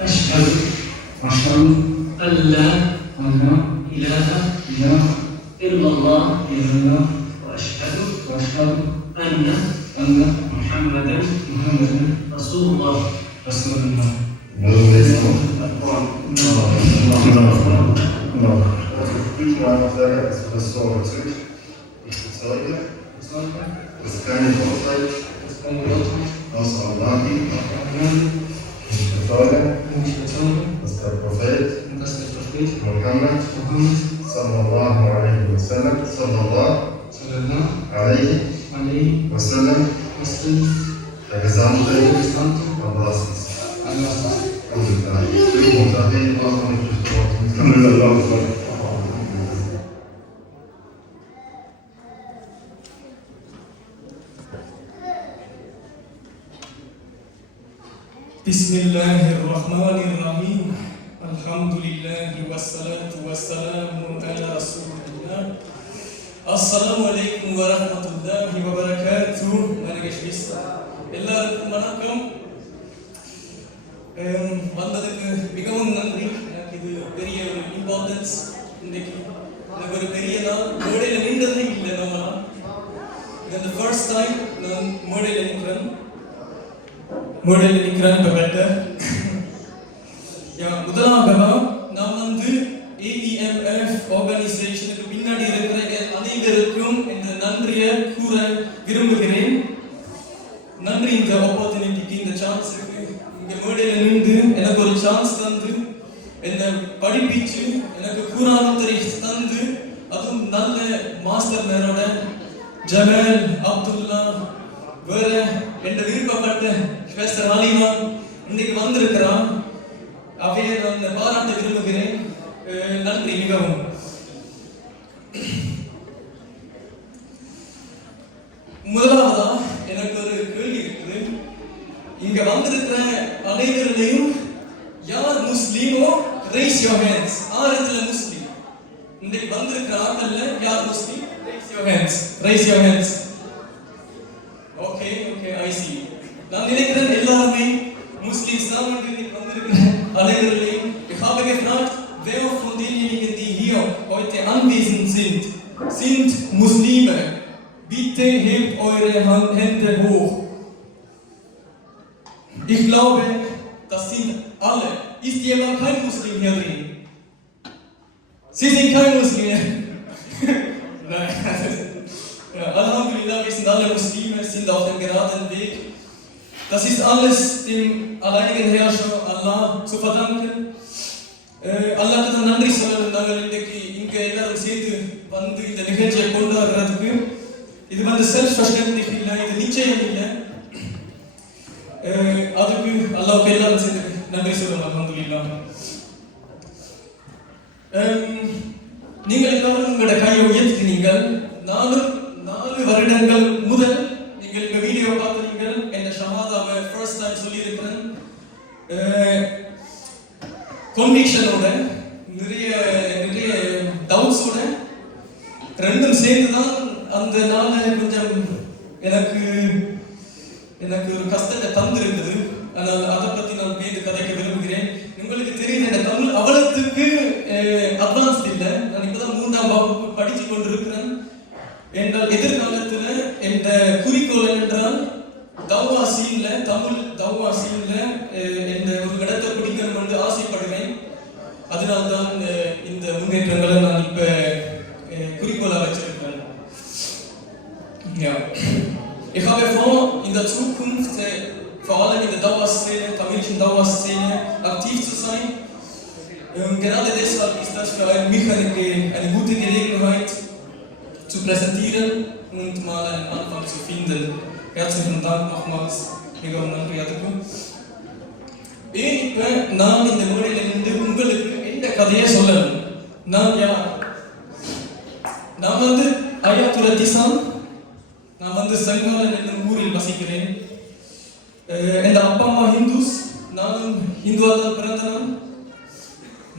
أشهد أن لا إله إلا الله وأشهد أن محمدا رسول الله. Das kann ich aus Allah, ich bezeuge, dass der Prophet Muhammad sallallahu alaihi wasallam der Gesandte Allahs ist. Bismillahirrahmanirrahim. Alhamdulillahi wassalatu wassalamu ala rasulillah. Assalamu alaikum wa rahmatullahi wa barakatuh. Meine Geschwister, எல்லாருக்கும் வணக்கம். வந்ததுக்கு மிகவும் நன்றி. எனக்கு இது பெரிய ஒரு importance. இன்னைக்கு எனக்கு ஒரு பெரிய நாள். மேடையில் நின்றதே இல்லை நம்மளா. இது ஃபர்ஸ்ட் டைம் நான் மேடையில் நிற்கிறேன். இப்போ பெட்டர். முதலாக நான் வந்து AEMF ஆர்கனைசேஷனுக்கு பின்னாடி இருக்கிற அனைவருக்கும் இந்த நன்றியை கூற விரும்புகிறேன். நன்றி இந்த ஆப்பர்ச்சுனிட்டிக்கு, இந்த சான்ஸுக்கு. இங்க மேடையில் நின்று எனக்கு ஒரு சான்ஸ் தந்து, என்னை படிப்பிச்சு, எனக்கு குர்ஆனை தந்து, அதுவும் நல்ல மாஸ்டர் மேரோட ஜமால் அப்துல்லா, வேற என்ற விருப்பப்பட்ட ஸ்வேஸ்டர் ஹலீமா இன்னைக்கு வந்திருக்கிறான். அவையை நான் பாராட்ட விரும்புகிறேன். நன்றி மிகவும். முதலாவதா எனக்கு ஒரு கேள்வி இருக்குது. இங்க வந்திருக்கிற அனைவரையும் யார் முஸ்லீமோ ரைஸ் யுவர் ஹேண்ட்ஸ். ஆரத்துல முஸ்லீம் இன்னைக்கு வந்திருக்கிற ஆட்கள்ல யார் Muslim? Raise your hands. Okay, I see. நான் நினைக்கிறேன் எல்லாருமே முஸ்லிம்ஸ் தான் இன்னைக்கு வந்திருக்கிற அனைவரையும். Ich habe gefragt, wer von denjenigen, die hier heute anwesend sind Muslime. Bitte hebt eure Hände hoch. Ich glaube, das sind alle. Ist jemand kein Muslim hier drin? Sie sind kein Muslim. Nein. Ja, Alhamdulillah, wir sind alle Muslime, sind auf dem geraden Weg. Das ist alles dem alleinigen Herrscher Allah zu verdanken. Allah கிட்ட நன்றி சொல்லணும். நாங்கள் இன்னைக்கு இங்க எல்லாரும் சேர்ந்து வந்து இந்த நிகழ்ச்சியை கொண்டாடுறதுக்கு இது வந்து செல்ஃப்வர்ständlich இல்லை, இது நிச்சயம் இல்லை. அதுக்கு அல்லாஹ்வுக்கு எல்லாரும் சேர்ந்து நன்றி சொல்லணும். அல்ஹம்துலில்லாஹ். நீங்கள் எல்லாரும் உங்களுடைய கையை உயர்த்தினீர்கள். 4 வருடங்கள் முதல் நீங்கள் இந்த வீடியோ பார்த்தீர்கள். என்ற ஷஹாதாவை ஃபர்ஸ்ட் டைம் சொல்லியிருக்கிறேன். கன்விக்ஷனோட, நிறைய டவுட்ஸோட, ரெண்டும் சேர்ந்து தான் அந்த நாளை கொஞ்சம் எனக்கு ஒரு கஷ்டத்தை தந்திருந்தது. ஆனால் அதை பற்றி நான் பேசி கதைக்க விரும்புகிறேன். உங்களுக்கு தெரியுது, என் தமிழ் அவ்வளவுக்கு அட்வான்ஸ் இல்லை. நான் இப்போதான் 3ஆம் வகுப்பு படித்து கொண்டிருக்கிறேன். என்றால் எதிர்காலத்தில் என்ற குறிக்கோள் என்றால் தௌவா சீன்ல, தமிழ் தௌவா சீன்ல என்ற ஒரு இடத்தை பிடிக்கணும் என்று ஆசைப்படுவேன். அதனால்தான் இந்த முன்னேற்றங்களை நான் இப்ப குறிக்கோளாக வச்சிருக்கிறேன். Ich habe vor, in der Zukunft vor allem in der Dauerszene, tamilischen Dauerszene aktiv zu sein. Gerade deshalb ist das für mich eine gute Gelegenheit zu präsentieren und mal einen Anfang zu finden. Herzlichen Dank nochmals. மிகவும் நன்றி. அதுக்கும் இப்ப நான் இந்த மொழியில இருந்து உங்களுக்கு எந்த கதையை சொல்லணும். நான் யார்? நான் வந்து அயாத்துல் திசான். நான் வந்து சங்காலன் என்னும் ஊரில் வசிக்கிறேன். என் அப்பா அம்மா ஹிந்துஸ். நானும் ஹிந்துவாக தான் பிறந்தவன்.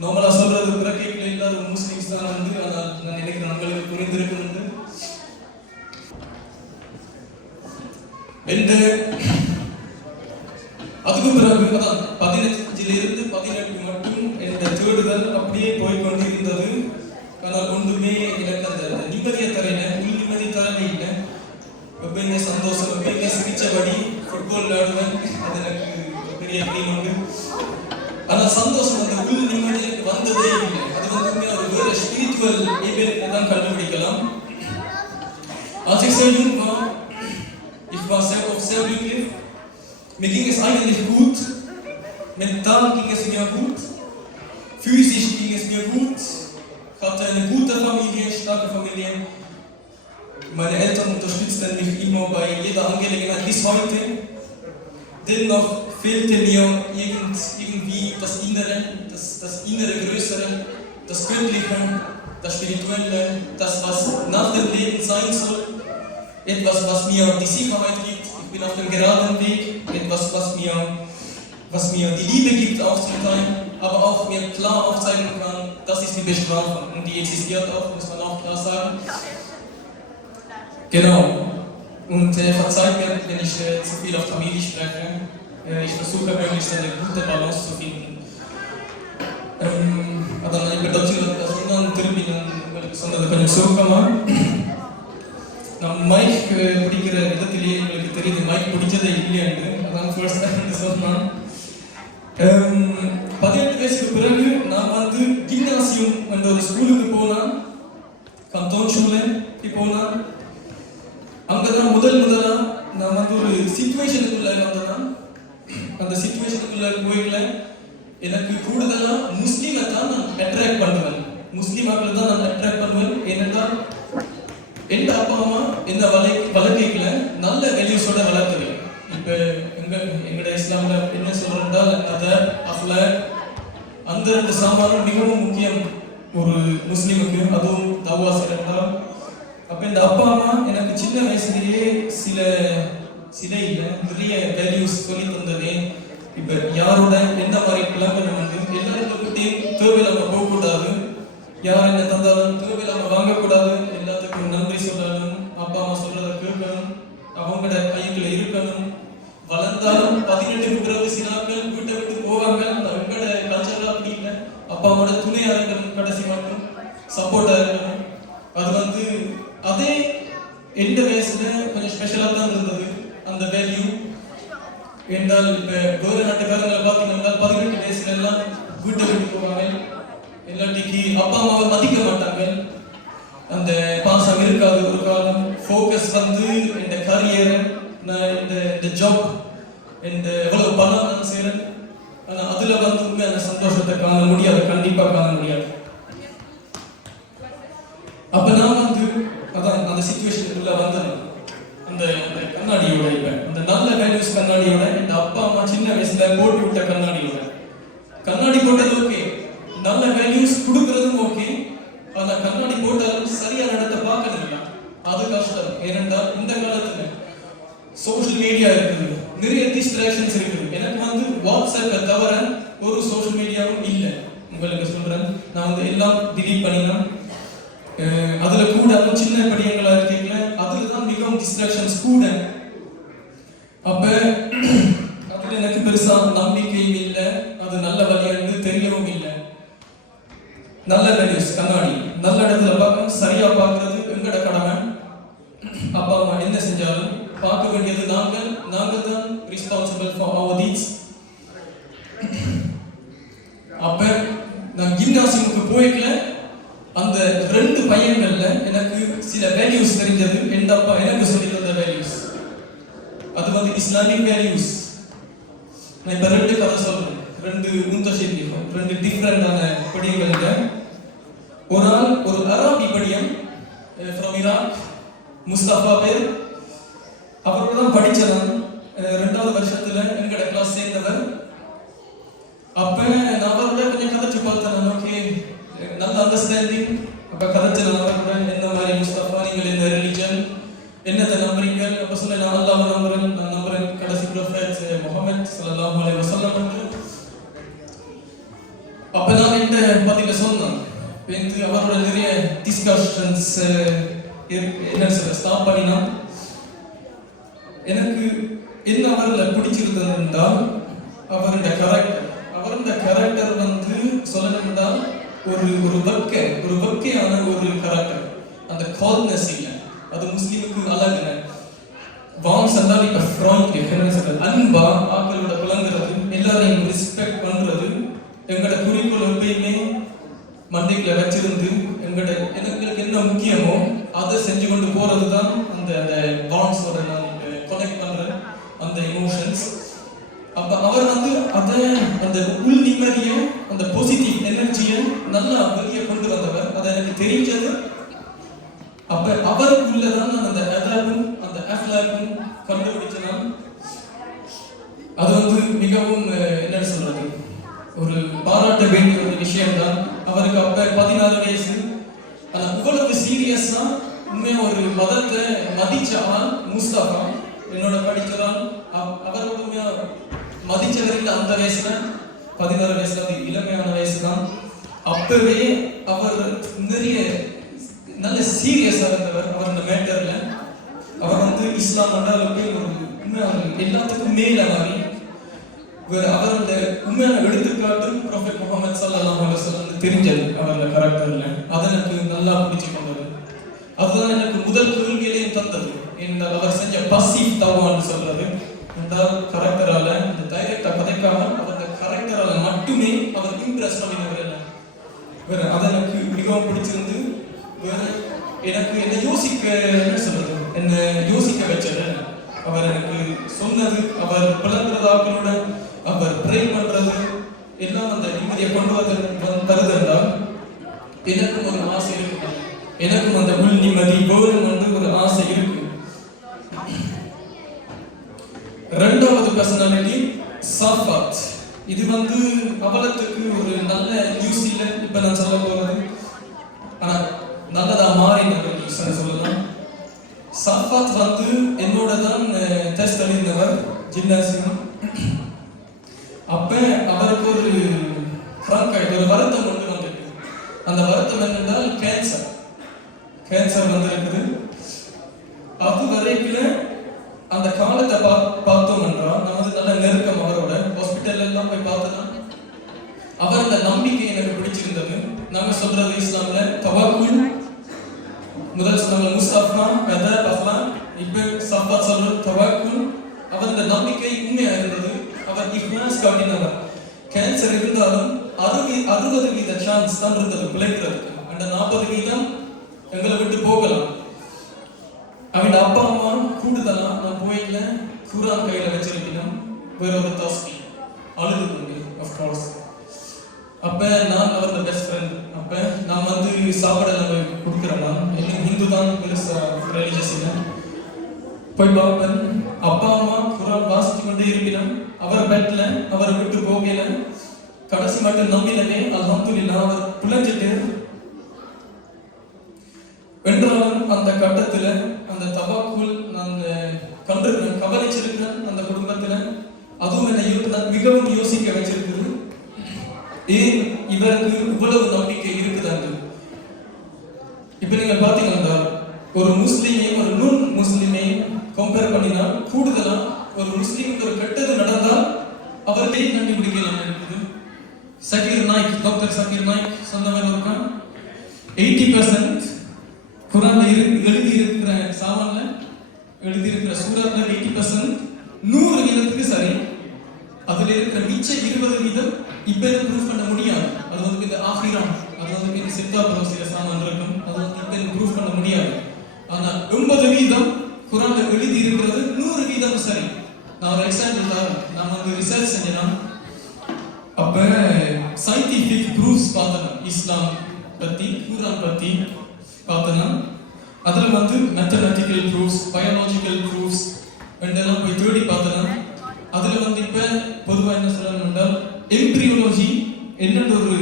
நார்மலா சொல்றது பிறக்கைகள் எல்லாரும் முஸ்லிம்ஸ் தான் வந்து. ஆனால் நான் நினைக்கிறேன் உங்களுக்கு புரிந்திருக்கிறது. அதுக்கு பிறகு 15 இருந்து வீட்டில் சிரிச்சபடி ஃபுட்பால் விளையாடுவேன். அது எனக்கு பெரிய ட்ரீம் உண்டு. ஆனால் சந்தோஷம் அந்த உள் நிம்மதி எனக்கு வந்ததே இல்லை. அது வந்து ஒரு வேறு ஸ்பிரிச்சுவல் ஏபிலிட்டி தான் கண்டுபிடிக்கலாம். Als ik sehr jung war, ich war sehr oft sehr glücklich. Mir ging es eigentlich gut. Mental ging es mir gut. Physisch ging es mir gut. Ich hatte eine gute Familie, starke Familie. Meine Eltern unterstützten mich immer bei jeder Angelegenheit bis heute. Dennoch fehlte mir irgendwie das innere Größere, das Göttliche, das Spirituelle, das, was nach dem Leben sein soll. Etwas, was mir die Sicherheit gibt. Ich bin auf dem geraden Weg. Etwas, was mir die Liebe gibt, auch zum Teil, aber auch mir klar aufzeigen kann, das ist die Bestrafung. Und die existiert auch, muss man auch klar sagen. Genau. Und verzeiht mir, wenn ich zu viel auf Tamili spreche. Ich versuche möglichst eine gute Balance zu finden. அதான் இப்போ டச்சில் திரும்பி நான் சொன்னதை கொஞ்சம் சுருக்கமாக நான் mic பிடிக்கிற விதத்திலேயே எங்களுக்கு தெரியுது மைக் பிடிச்சதே இல்லையான்னு. அதான் ஃபர்ஸ்ட் டைம் சொன்னான். 18 வயசுக்கு பிறகு நான் வந்து கிம்னாசியம் என்ற ஒரு ஸ்கூலுக்கு போனேன். கந்தோன் ஷூலுக்கு போனேன். அங்கதான் முதலா நான் வந்து ஒரு சிச்சுவேஷனுக்குள்ள வந்தேன். அந்த சிச்சுவேஷனுக்குள்ள போய்க்கல எனக்கு கூடுதலா முஸ்லீமை தான் நான் அட்ராக்ட் பண்ணுவேன். முஸ்லீமாக்களை தான் நான் அட்ராக்ட் பண்ணுவேன். ஏனென்றால் எந்த அப்பா அம்மா என்ன வளர்க்கல நல்ல வேல்யூஸோட வளர்க்குறேன். இப்போ எங்களோட இஸ்லாம்ல என்ன சொல்றா அதை அஹ்லாக் அந்த 2 சாமானும் மிகவும் முக்கியம் ஒரு முஸ்லீமுக்கு. அதுவும் தவ்வா செய்யறால் அப்போ இந்த அப்பா அம்மா எனக்கு சின்ன வயசுலேயே சில இல்லை நிறைய வேல்யூஸ் சொல்லி தந்தது. இப்போ யாரோட எந்த மாதிரி பிள்ளைங்க வந்து எல்லாருக்கிட்டையும் தேவையில்லாமல் போகக்கூடாது. யார் என்ன தந்தாலும் தேவையில்லாமல் வாங்கக்கூடாது. எல்லாத்துக்கும் நன்றி சொல்லணும். அப்பா அம்மா சொல்றதை கேட்கணும். அவங்களோட கைக்குள்ள இருக்கணும். வளர்ந்தாலும் 18க்கு பிறகு சினாக்கள் வீட்டை விட்டு போவாங்க. அவங்களோட கல்ச்சரா அப்படி இல்லை. அப்பா அம்மாவோட துணையா இருக்கணும். கடைசி மட்டும் சப்போர்ட்டா இருக்கணும். அது வந்து அதே எந்த வயசுல கொஞ்சம் ஸ்பெஷலா தான் இருந்தது அந்த வேல்யூ. என்றால் இப்ப வேறு நாட்டுக்காரங்களை பார்த்தீங்கன்னா 18 வயசுல எல்லாம் வீட்டை விட்டு போவாங்க. எல்லாட்டிக்கு அப்பா அம்மாவை மதிக்க மாட்டாங்க. அந்த பாசம் இருக்காது. ஒரு காலம் ஃபோக்கஸ் வந்து இந்த கரியர், நான் இந்த ஜாப், இந்த எவ்வளவு பணம் நான் செய்யறேன். ஆனா அதுல வந்து உண்மையான சந்தோஷத்தை காண முடியாது. கண்டிப்பா காண முடியாது. அப்ப நான் வந்து அதான் அந்த சிச்சுவேஷனுக்குள்ள வந்தேன். அந்த கண்ணாடியோட இப்ப இந்த நல்ல வேல்யூஸ் கண்ணாடியோட இந்த அப்பா அம்மா சின்ன வயசுல போட்டு விட்ட கண்ணாடியோட கண்ணாடி போட்டது ஓகே, நல்ல வேல்யூஸ் கொடுக்கறதும் ஓகே. ஆனா கண்ணாடி போட்டாலும் சரியான இடத்தை பார்க்கறது இல்லை. அது கஷ்டம். ஏனென்றால் இந்த காலத்துல சோஷியல் மீடியா இருக்குது, நிறைய டிஸ்ட்ராக்ஷன்ஸ் இருக்குது. எனக்கு வந்து வாட்ஸ்அப்பை தவிர ஒரு சோஷியல் மீடியாவும் இல்லை. உங்களுக்கு சொல்றேன், நான் வந்து எல்லாம் டிலீட் பண்ணினேன். அதுல கூட சின்ன படியங்களா இருக்கீங்கள, அதுலதான் மிகவும் டிஸ்ட்ராக்ஷன்ஸ் கூட. அப்ப அதுல எனக்கு பெருசா நம்பிக்கையும் இல்லை. அது நல்ல வழியானது தெரியவும் இல்லை. நல்ல வேல்யூஸ் கண்ணாடி நல்ல இடத்துல பார்க்கணும். சரியா பார்க்கறது எங்கட கடமை. அப்பா அம்மா என்ன செஞ்சாலும் பார்க்க வேண்டியது நாங்கள் தான் ரெஸ்பான்சிபிள் ஃபார் அவர் டீட்ஸ். அப்ப நான் கிம்னாசியமுக்கு போய்க்கல. அந்த 2 பையன்கள்ல எனக்கு சில வேல்யூஸ் தெரிஞ்சது. எந்த அப்பா எனக்கு சொல்லி தந்த வேல்யூஸ் அது வந்து இஸ்லாமிக் வேல்யூஸ். நான் இப்ப 2 கதை சொல்றேன். 2 முந்தஷிப் 2 டிஃபரெண்டான படியங்கள். ஒரு ஆள் ஒரு அராபி படியம் ஃப்ரம் ஈராக், முஸ்தபா பேர். அவரோட தான் படிச்சதான். 2வது வருஷத்துல எங்கட கிளாஸ் சேர்ந்தவர். அப்ப நான் அவரோட கொஞ்சம் கதைச்சு பார்த்தேன். ஓகே, நல்ல அண்டர்ஸ்டாண்டிங். அப்ப கதைச்சல் அவரோட என்ன மாதிரி முஸ்தபா நீங்கள் இந்த ரிலிஜன் என்னத்தை நம்புறீங்க? அப்ப சொல்ல நான் அல்லாஹ்வை நம்புறேன். நான் நம்புறேன் கடைசி ப்ராஃபெட் முஹம்மது ஸல்லல்லாஹு அலைஹி வஸல்லம். அப்ப நான் இந்த பதில சொன்னேன். அவரோட நிறைய டிஸ்கஷன்ஸ் என்ன சொல்ற ஸ்டாப் பண்ணினா எனக்கு என்ன அவரில் பிடிச்சிருந்தது என்றால் அவருடைய கேரக்டர் வந்து சொல்லணும் என்றால் ஒரு வக்கையான ஒரு கேரக்டர். அந்த கால்னஸ் இல்லை. அது முஸ்லீமுக்கு அழகுன. வார்ம்ஸ் என்றால் இப்போ ஃப்ராங்க்லி என்ன சொல்றது, அன்பா ஆக்களோட புலங்குறது, எல்லாரையும் ரெஸ்பெக்ட் பண்றது, எங்களோட குறிக்கோள் எப்பயுமே மண்டைக்குள்ள வச்சிருந்து எங்களுக்கு என்ன முக்கியமோ அதை செஞ்சு கொண்டு போறது தான் அந்த வார்ம்ஸோட நான் கனெக்ட் பண்ற அந்த இமோஷன்ஸ். அப்ப அவர் வந்து அதை அந்த உள் நிம்மதியை அந்த பாசிட்டிவ் எனர்ஜியை நல்லா வெளியே கொண்டு வந்தவர். அதை எனக்கு தெரிஞ்சது. அப்ப அவருக்குள்ளதான் நான் அந்த அதாவும் அந்த அஃப்லாக்கும் கண்டுபிடிச்சதான். அது வந்து மிகவும் என்ன சொல்றது, ஒரு பாராட்ட வேண்டிய ஒரு விஷயம் தான். அவருக்கு அப்ப 16 வயசு. ஆனா இவ்வளவு சீரியஸா உண்மையா ஒரு மதத்தை மதிச்சவன் முஸ்தபா என்னோட படிச்சவன். அவர் உண்மையா மதிச்சவர் இல்லை அந்த வயசுல, 16 வயசுல, அது இளமையான வயசு தான். அப்பவே அவர் நிறைய நல்ல சீரியஸா இருந்தவர். அவர் இந்த மேட்டர்ல அவர் வந்து இஸ்லாம் அளவுக்கு ஒரு எல்லாத்துக்கும் மேல மாதிரி அவர் அந்த உண்மையான எடுத்துக்காட்டு ப்ராஃபெட் முஹம்மது ஸல்லல்லாஹு அலைஹி வஸல்லம் தெரிஞ்சது அவரோட கரெக்டர்ல. அதை எனக்கு நல்லா பிடிச்சு கொண்டது. அதுதான் எனக்கு முதல் கேள்வியிலையும் தந்தது. என்றால் அவர் செஞ்ச பசிவ் தவான்னு சொல்றது என்றால் கரெக்டரால அந்த டைரக்டா கதைக்காம அவருடைய கரெக்டரால மட்டுமே அவர் இம்ப்ரெஸ் பண்ணினவர் இல்லை. வேற அதை எனக்கு மிகவும் பிடிச்சிருந்து. வேற எனக்கு என்ன யோசிக்க என்ன சொல்றது, என்ன யோசிக்க வச்சது அவர் எனக்கு சொன்னது. அவர் பிளந்துறதாக்களோட அவர் ப்ரே பண்றது எல்லாம் அந்த நிம்மதியை கொண்டு தருது என்றால் எனக்கும் ஒரு ஆசை இருக்கு. எனக்கும் அந்த உள் நிம்மதி வேணும் என்று ஒரு ஆசை இருக்கு. இரண்டாவது பர்சனாலிட்டி சாஃபாத். இது வந்து அவலத்துக்கு ஒரு நல்ல நியூஸ் இல்லை இப்ப நான் சொல்ல போறது. ஆனா நல்லதா மாறின நியூஸ் சொல்லலாம். சாஃபாத் வந்து என்னோட தான் டெஸ்ட் எழுதினவர் ஜிம்னாசியம். அப்ப அவருக்கு ஒரு ஒரு வருத்தம் கொண்டு வந்திருக்கு. அந்த வருத்தம் என்னென்றால் கேன்சர் வந்து இருக்குது. அது வரைக்கும் அந்த காலத்தை பார்த்தோம் என்றால் நான் வந்து நல்ல நெருக்கம் அவரோட ஹாஸ்பிட்டல் எல்லாம் போய் பார்த்தோம்னா அவர் அந்த நம்பிக்கை எனக்கு பிடிச்சிருந்தது. நாங்க சொல்றது இஸ்லாம்ல தவக்குல், முதல் சொன்னாங்க முஸ்தபா கதா பஃலாம், இப்ப சாஃபாத் சொல்ற தவக்குல். அவர் அந்த நம்பிக்கை உண்மையா இருந்தது. அவர் இஹ்லாஸ் காட்டினவர். கேன்சர் இருந்தாலும் 60% சான்ஸ் தான் இருந்தது பிழைக்கிறதுக்கு. அந்த 40% எங்களை விட்டு போகலாம். அவன் அப்பா அம்மா கூடுதலா நான் போயில குரான் கையில வச்சிருக்கணும். வேற ஒரு தாஸ்கி அழுது கொண்டு அஃப்கோர்ஸ். அப்ப நான் அவரோட பெஸ்ட் ஃப்ரெண்ட். அப்ப நான் வந்து சாப்பாடு எல்லாம் கொடுக்குறேன்னா எனக்கு ஹிந்து தான் பெருசா ரிலீஜியஸ் இல்லை. போய் பார்ப்பேன். அப்பா அம்மா குரான் வாசித்து கொண்டே இருக்கிறேன். அவர் பெட்ல அவரை விட்டு போகல. கடைசி மட்டும் நம்பினே அல்ஹம்துலில்லாஹ் அவர் புலஞ்சிட்டு வென்றாலும் அந்த கட்டத்துல அந்த தவாக்குல் நான் கண்டிருக்கிறேன், கவனிச்சிருக்கிறேன் அந்த குடும்பத்துல. அதுவும் என்னை மிகவும் யோசிக்க வச்சிருக்குது. ஏன் இவருக்கு இவ்வளவு நம்பிக்கை இருக்குதாங்க. இப்ப நீங்க பாத்தீங்கன்னா ஒரு முஸ்லிமையும் ஒரு நுண் முஸ்லிமையும் கம்பேர் பண்ணினா கூடுதலா ஒரு முஸ்லிமுக்கு ஒரு கெட்டது நடந்தால் அவர்களை கண்டுபிடிக்கலாம் இருக்குது. சகீர் நாய்க், டாக்டர் சகீர் நாய்க் சொன்னவர் இருக்கான். 80% குரான்ல எழுதி இருக்கிற சாமான்ல எழுதி இருக்கிற சூறாத்துல 80% 100% சரி. அதுல இருக்கிற மிச்ச 20% இப்ப ப்ரூஃப் பண்ண முடியாது. அது வந்து இந்த ஆஃபிரான், அது வந்து இந்த சித்தா ப்ரோசில சாமான் இருக்கும். அது வந்து இப்ப ப்ரூஃப் பண்ண முடியாது. ஆனா 80% குரான்ல எழுதி இருக்கிறது 100% சரி. நான் ஒரு எக்ஸாம்பிள் தரேன். நான் வந்து ரிசர்ச் செஞ்சேன்னா அப்ப சயின்டிபிக் ப்ரூஃப்ஸ் பார்த்தேன். இஸ்லாம் பத்தி குரான் பத்தி பார்த்தேன்னா அதுல வந்து மேத்தமெட்டிக்கல் ப்ரூஃப்ஸ், பயாலஜிக்கல் ப்ரூஃப்ஸ் ரெண்டெல்லாம் போய் தேடி பார்த்தேன்னா அதுல வந்து இப்ப பொதுவா என்ன சொல்லணும்னா எம்பிரியோலஜி என்னென்ன ஒரு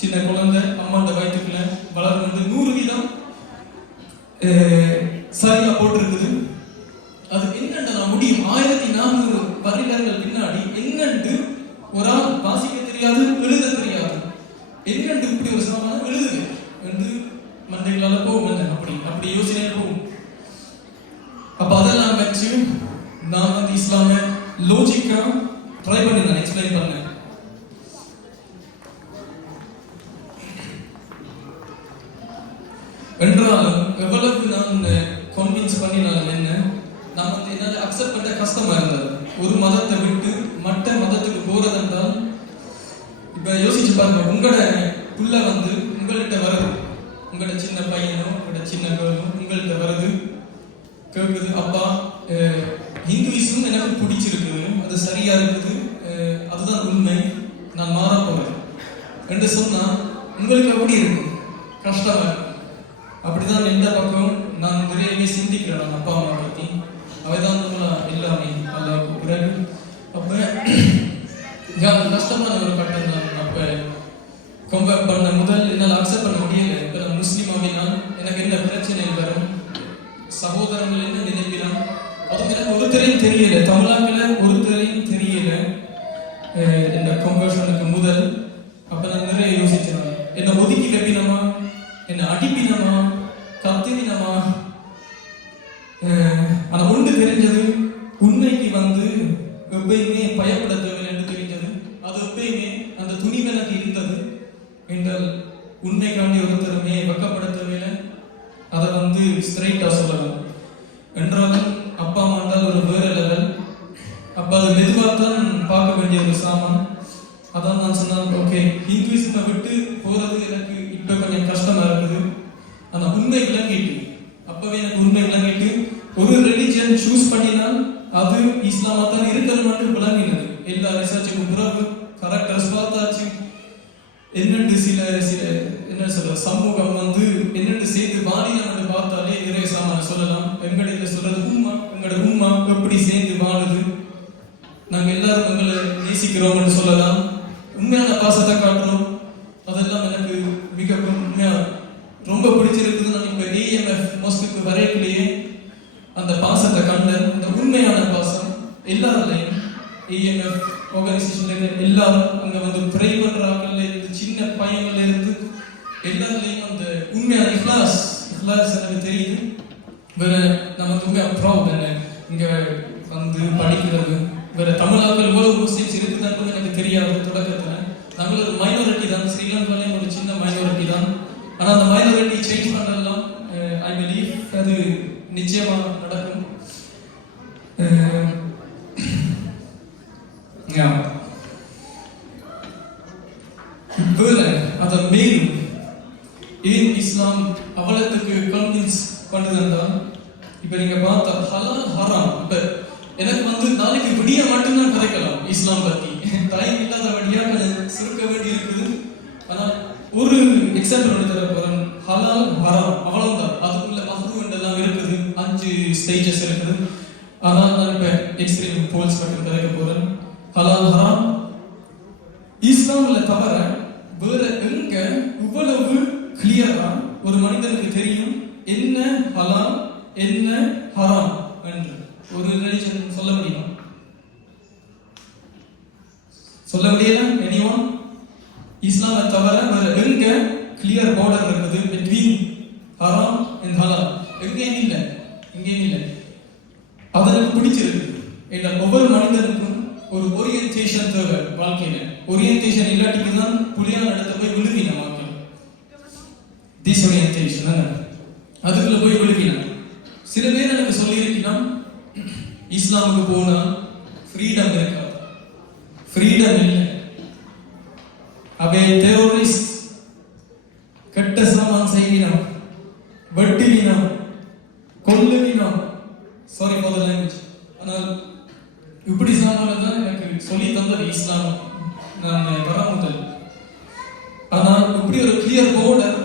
சின்ன குழந்தை அம்மாண்ட வயிற்றுக்குள்ள வளரும் வந்து 100% சரியா போட்டிருக்குது. அது என்னென்ன முடியும் 1400 வருடங்கள் பின்னாடி என்னென்று ஒரு ஆள் வாசிக்க தெரியாது, எழுத தெரியாது, என்னென்று இப்படி ஒரு சாமான எழுதுது என்று மண்டைகளால போகும். அப்படி யோசனை போகும். அப்ப அதெல்லாம் வச்சு நான் வந்து இஸ்லாம லாஜிக்கா ட்ரை பண்ணி நான் எக்ஸ்பிளைன் பண்ணேன். என்றாலும் எவ்வளவு நான் கன்வின்ஸ் பண்ணினாலும் என்ன நான் வந்து என்னால் அக்செப்ட் பண்ண கஷ்டமா இருந்தது. ஒரு மதத்தை விட்டு மற்ற மதத்துக்கு போறது என்றால், இப்ப யோசிச்சு பாருங்க, உங்களோட புள்ள வந்து உங்கள்கிட்ட வருது, உங்களோட சின்ன பையனோ உங்களோட சின்ன கேர்ளோ உங்கள்கிட்ட வருது, கேட்குது, அப்பா ஹிந்துவிசம் எனக்கு பிடிச்சிருக்குது, அது சரியா இருக்குது, அதுதான் உண்மை, நான் மாற போறேன் என்று சொன்னா உங்களுக்கு எப்படி இருக்கு? கஷ்டமா இருக்கு. அப்படிதான் எந்த பக்கம் நான் நிறையவே சிந்திக்கிறேன் அப்பா அம்மா பத்தி. அவைதான் எல்லாமே அல்லாவுக்கு பிறகு. அப்ப கஷ்டமான ஒரு கட்டம் தான். அப்ப கம்பேர் பண்ண முதல் என்னால் அக்செப்ட் பண்ண முடியல. இப்ப நான் முஸ்லீம் அப்படின்னா எனக்கு என்ன பிரச்சனை வரும், சகோதரங்கள் என்ன நினைக்கிறான், அதுவும் எனக்கு ஒருத்தரையும் தெரியல, தமிழாக்கள ஒருத்தரையும் தெரியல இந்த கம்பேஷனுக்கு முதல். அப்ப நான் நிறைய யோசிச்சேன், என்ன ஒதுக்கி கட்டினமா, என்ன அடிப்பினமா, கத்தினமா. ஆனா ஒன்று தெரிஞ்சது, உண்மைக்கு வந்து எப்பயுமே பயப்பட தேவையில்லை என்று தெரிஞ்சது. அது எப்பயுமே அந்த துணிவு எனக்கு இருந்தது என்றால் உண்மைக்காண்டி ஒருத்தருமே வெக்கப்பட தேவையில்லை. அதை வந்து ஸ்ட்ரைட்டா சொல்லலாம். என்றாலும் அப்பா அம்மா என்றால் ஒரு வேற லெவல். அப்ப அது மெதுவாகத்தான் பார்க்க வேண்டிய ஒரு சாமான். அதான் நான் சொன்னேன், ஓகே ஹிந்துவிசத்தை விட்டு போறது எனக்கு இப்ப கொஞ்சம் கஷ்டமா இருக்குது. ஆனா உண்மை விளங்கிட்டு, அப்பவே எனக்கு உண்மை விளங்கிட்டு, ஒரு ரிலிஜியன் சூஸ் பண்ணினால் அது இஸ்லாமா தான் இருக்கிறது மட்டும் விளங்கினது. எல்லா ரிசர்ச்சுக்கும் பிறகு கரெக்டர்ஸ் பார்த்தாச்சு. என்னென்று சில என்ன சொல்ற சமூகம் வந்து என்னென்று சேர்த்து வாடினு பார்த்தாலே நிறைய சாமான சொல்லலாம். எங்கடையில சொல்றது உண்மை, எங்களோட உண்மை எப்படி சேர்ந்து வாழுது, நாங்க எல்லாரும் எங்களை நேசிக்கிறோம்னு சொல்லலாம், உண்மையான பாசத்தை காட்டுறோம். அதெல்லாம் எனக்கு மிக உண்மையா ரொம்ப பிடிச்சிருக்குது. நான் இப்ப AMF மோஸ்டுக்கு வரையிலேயே அந்த பாசத்தை கண்டேன். அந்த உண்மையான பாசம் எல்லாருலையும், AMF ஆர்கனைசேஷன்ல எல்லாரும் அங்க வந்து ப்ரே பண்றாங்கல்ல இருந்து சின்ன பையன்ல இருந்து எல்லாருலையும் அந்த உண்மையான இஹ்லாஸ் எனக்கு தெரியுது. வேற நமக்கு உண்மையா ப்ரௌட் என்ன இங்க வந்து படிக்கிறது. வேற தமிழாக்கள் எவ்வளவு முஸ்லிம்ஸ் இருக்குதான்னு எனக்கு தெரியாது. தொடக்கத்துல நாங்கள் ஒரு மைனாரிட்டி தான், ஸ்ரீலங்காலையும் ஒரு சின்ன மைனாரிட்டி தான். ஆனா அந்த மைனாரிட்டி சேஞ்ச் பண்ணலாம், ஐ பிலீவ் அது நிச்சயமா நடக்கும். அதை மேலும் ஏன் இஸ்லாம் அவலத்துக்கு கன்வின்ஸ் பண்ணுதுன்னா, இப்ப நீங்க பார்த்தா ஹலால் ஹராம். இப்ப எனக்கு வந்து நாளைக்கு விடிய மட்டும்தான் கதைக்கலாம் இஸ்லாம் பத்தி, டைம் இல்லாத வழியா கொஞ்சம் சுருக்க வேண்டி இருக்குது. ஆனா ஒரு எக்ஸாம்பிள் ஒன்று தர போறேன். ஹலால் ஹராம் அவ்வளவுதான். அதுக்குள்ள மஹ்ரூம் எல்லாம் இருக்குது, 5 ஸ்டேஜஸ் இருக்குது. ஆனால் நான் இப்ப எக்ஸ்ட்ரீம் போல்ஸ் மட்டும் கதைக்க போறேன். ஹலால் ஹராம் இஸ்லாம்ல தவிர வேற எங்க இவ்வளவு கிளியரா ஒரு மனிதனுக்கு தெரியும் என்ன ஹலால் என்ன ஹராம் என்று ஒரு ரிலிஜன் சொல்ல முடியுமா? சொல்ல முடியல. எனிவன் இஸ்லாமை தவிர வேற எங்க கிளியர் பார்டர் இருக்குது பிட்வீன் ஹராம் அண்ட் ஹலால்? எங்கேயும் இல்லை, எங்கேயும் இல்லை. அதற்கு பிடிச்சிருக்கு. என்றால் ஒவ்வொரு மனிதனுக்கும் ஒரு ஓரியன்டேஷன் தேவை வாழ்க்கையில. ஓரியன்டேஷன் இல்லாட்டிக்கு தான் புலியான இடத்த போய் விழுவின வாழ்க்கை. டிஸ்ஓரியன்டேஷன் அதுக்குள்ள போய் விழுவின. சில பேர் எனக்கு சொல்லியிருக்கிறான், இஸ்லாமுக்கு போனா ஃப்ரீடம் இருக்காது, ஃப்ரீடம் இல்லை, அவை டெரரிஸ்ட், கெட்ட சாமான் செய்வினோம், வெட்டுவினோம், கொல்லுவினோம். Sorry for the language. ஆனால் இப்படி சாமான தான் எனக்கு சொல்லி தந்தது இஸ்லாம். நான் வர முதல். ஆனால் இப்படி ஒரு கிளியர் பார்டர்,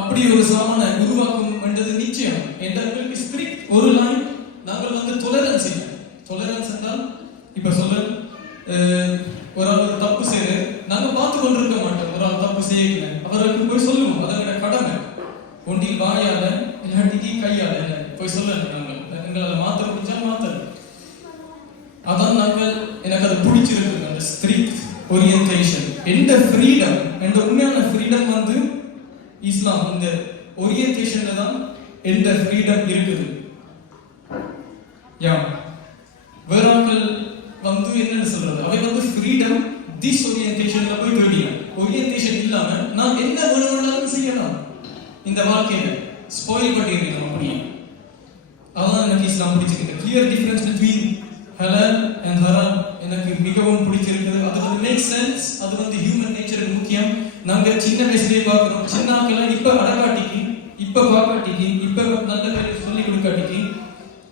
அப்படி ஒரு சாமான உருவாக்கும் என்றது நிச்சயம். எங்களுக்கு ஸ்ட்ரிக்ட் ஒரு லைன். நாங்கள் வந்து டொலரன்ஸ் இல்லை. டொலரன்ஸ் என்றால் இப்ப சொல்ல ஒரு ஆள் ஒரு தப்பு செய்ய நாங்க பார்த்து கொண்டிருக்க மாட்டோம். ஒரு ஆள் தப்பு செய்யல, அவருக்கு போய் சொல்லுவோம். அதோட கடமை ஒன்றில் வாயால இல்லாட்டி கையால போய் சொல்லணும். நாங்கள் எங்களால் மாற்ற முடிஞ்சா மாத்தணும். அதான் நாங்கள் எனக்கு அது பிடிச்சிருக்கு. அந்த ஸ்ட்ரிக்ட் ஓரியன்டேஷன் எந்த ஃப்ரீடம், எந்த உண்மையான ஃப்ரீடம் வந்து இஸ்லாம் இந்த ஓரியன்டேஷன்ல தான் எந்த ஃப்ரீடம் இருக்குது. யா வேறாக்கள் வந்து என்னன்னு சொல்றது, அவை வந்து ஃப்ரீடம் டிஸ்ஓரியன்டேஷன்ல போய் தேடினா. ஓரியன்டேஷன் இல்லாம நான் என்ன வேணும்னாலும் செய்யலாம். இந்த வாழ்க்கையில ஸ்பாயில் பண்ணிருக்கோம் அப்படியே. அதான் எனக்கு இஸ்லாம் பிடிச்சிருக்கு. கிளியர் டிஃபரன்ஸ் பிட்வீன் ஹலால் அண்ட் ஹராம் எனக்கு மிகவும் பிடிச்சிருக்குது. அது வந்து மேக் சென்ஸ். அது வந்து ஹியூமன் நேச்சருக்கு முக்கியம். நாங்க சின்ன வயசுலேயே பார்க்குறோம். சின்ன ஆட்கள்லாம் இப்போ அடக்காட்டிக்கு, இப்போ பாக்காட்டிக்கு, இப்போ நல்ல பேருக்கு சொல்லி கொடுக்காட்டிக்கு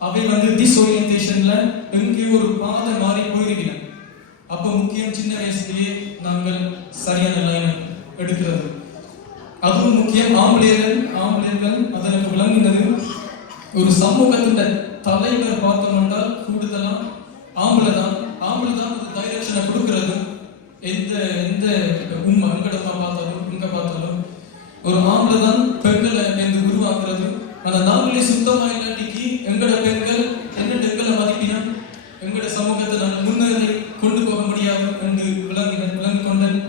அவை வந்து டிஸ்ஓரியன்டேஷன்ல எங்கேயோ ஒரு பாதை மாறி போயிருக்கிறாங்க. அப்போ முக்கியம் சின்ன வயசுலேயே நாங்கள் சரியான லைன் எடுக்கிறது. அதுவும் முக்கியம். ஆம்பளையர்கள் அதற்கு விளங்குகிறது. ஒரு சமூகத்தின் தலைவர் பார்த்தோம்னா கூடுதலா ஆம்பளை தான் ஒரு டைரக்ஷனை கொடுக்கிறது. எந்த உண்மை எங்கடமா பார்த்தாலும் இங்க பார்த்தாலும் ஒரு ஆம்பளை தான் பெண்களை என்று உருவாக்குறது. ஆனா நாங்களே சுத்தமா இல்லாட்டிக்கு எங்கட பெண்கள் என்ன எங்களை மதிப்பினா எங்கட சமூகத்தை நான் முன்னேறி கொண்டு போக முடியாது என்று விளங்கி கொண்டேன்.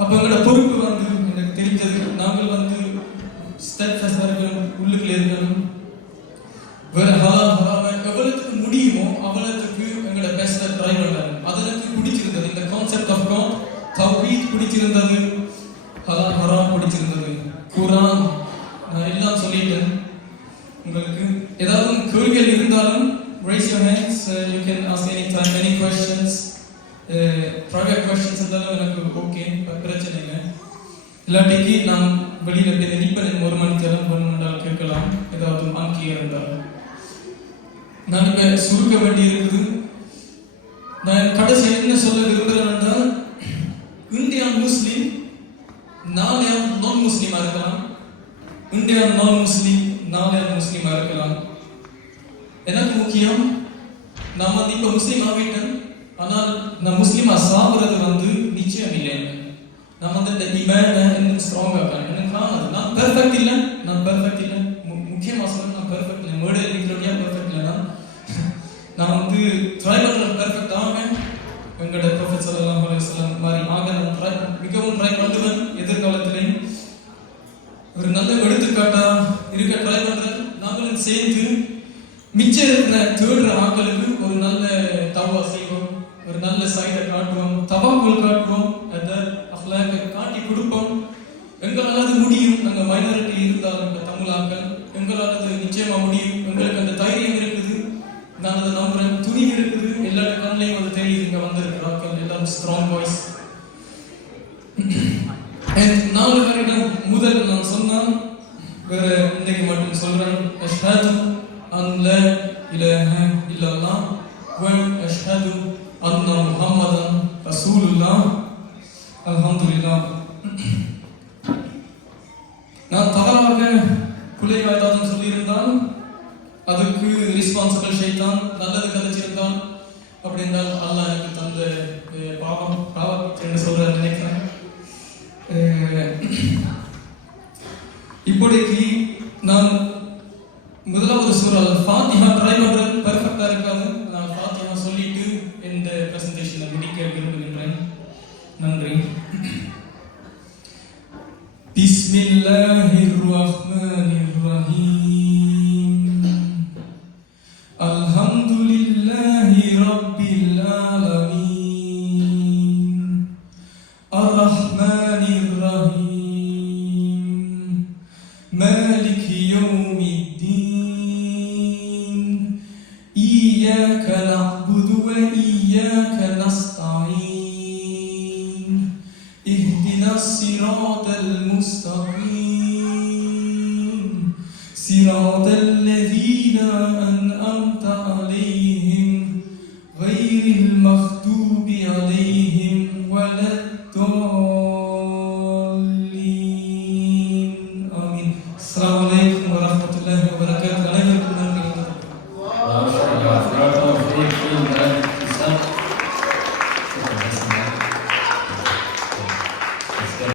அப்ப எங்கட பொறுப்பு வந்து எனக்கு தெரிஞ்சது. நாங்கள் வந்து ஸ்டெட்ஃபாஸ்டா இருக்கணும், உள்ளுக்குள்ள இருக்கணும். வேற ஹராம எவ்வளவுக்கு முடியுமோ அவ்வளவுக்கு எங்கட பெஸ்ட்டை ட்ரை பண்ணாரு. அது எனக்கு பிடிச்சிருந்தது. இந்த கான்செப்ட் ஆஃப் காட் தௌஹீத் பிடிச்சிருந்தது. ஹலால் ஹராம் பிடிச்சிருந்தது. குர்ஆன் நான் எல்லாம் சொல்லிட்டேன். உங்களுக்கு ஏதாவது கேள்விகள் இருந்தாலும் raise your hands. You can ask anytime any questions. Private questions இருந்தாலும் எனக்கு ஓகே, பிரச்சனை இல்லை. இல்லாட்டிக்கு நான் வெளியில போய் நிற்பேன். ஒரு மணி நேரம் பண்ணால் கேட்கலாம். ஏதாவது ஆங்கியம் இருந்தால் நான் இப்ப சுருக்க வேண்டி இருக்குது. நான் கடைசி என்ன சொல்ல விரும்புகிறேன் என்றால், இந்தியா முஸ்லீம், நாளைய நான் முஸ்லீமா இருக்கலாம். இந்தியா நான் முஸ்லீம், நாளைய முஸ்லீமா இருக்கலாம். எனக்கு முக்கியம் நான் வந்து இப்ப முஸ்லீம் ஆகிட்டேன். ஆனால் நான் முஸ்லீமா சாப்பிடுறது வந்து நிச்சயம் இல்லை. நான் வந்து இந்த ஈமானை இன்னும் ஸ்ட்ராங்கா இருக்கேன். எனக்கு காணாது. நான் பெர்ஃபெக்ட் இல்லை. முக்கியமா சொல்ல நான் பெர்ஃபெக்ட் இல்லை. மேடையில் இருக்கிறோடியா பெர்ஃபெக்ட் இல்லை. நான் வந்து ட்ரை பண்றது பெர்ஃபெக்ட் ஆவேன். எங்களோட ப்ரொஃபெட் ஸல்லல்லாஹு அலைஹி வஸல்லம் மாதிரி ஆக நான் மிகவும் ட்ரை பண்ணுவேன். எதிர்காலத்திலேயும் ஒரு நல்ல எடுத்துக்காட்டா இருக்க ட்ரை பண்றேன். நாங்களும் சேர்ந்து மிச்சம் இருக்கிற தேடுற ஆட்களுக்கு ஒரு நல்ல தவா செய்வோம், ஒரு நல்ல சைடை காட்டுவோம், தவாக்குள் காட்டுவோம், அதை அஃப்லாக்கை காட்டி கொடுப்போம். எங்களால் அது முடியும். நாங்கள் மைனாரிட்டி இருந்தாலும் தமிழாக்கள் எங்களால் அது நிச்சயமா முடியும். எங்களுக்கு அந்த தைரியம் இருக்குது. நான் அதை நம்புறேன். துணிவு இருக்குது. எல்லா கண்ணிலையும் அது தெரியுது. இங்க வந்திருக்கிறார்கள் எல்லாரும் ஸ்ட்ராங் வாய்ஸ். 4 வருடம் முதல் நான் சொன்னான். வேற இன்னைக்கு மட்டும் சொல்றேன். அஷ்ஹது அன் லா இலாஹ இல்லல்லாஹ் வ அஷ்ஹது அன்ன முஹம்மதன் ரசூலுல்லாஹ். அல்ஹம்துலில்லாஹ். நான் தவறாக குலைவா ஏதாவது சொல்லியிருந்தால் அதுக்கு ரெஸ்பான்சிபிள் ஷைத்தான். நல்லது கதைச்சிருந்தான் அப்படி என்றால் அல்லாஹ் எனக்கு தந்த பாவம் என்று சொல்ற நினைக்கிறேன். இப்போதைக்கு நான் முதலாவது சூரா ஃபாத்திஹா ட்ரை பண்றது பெர்ஃபெக்டா இருக்காது. நான் ஃபாத்திஹா சொல்லிட்டு இந்த பிரசன்டேஷனை முடிக்க விரும்புகின்றேன். நன்றி. பிஸ்மில்லாஹிர் ரஹ்மானிர் ரஹீம். அல்ஹம்துலில்லாஹி ரப்பில் ஆலமீன். ar-rahmanir rahim. மாலிகி யௌமித்தீன்.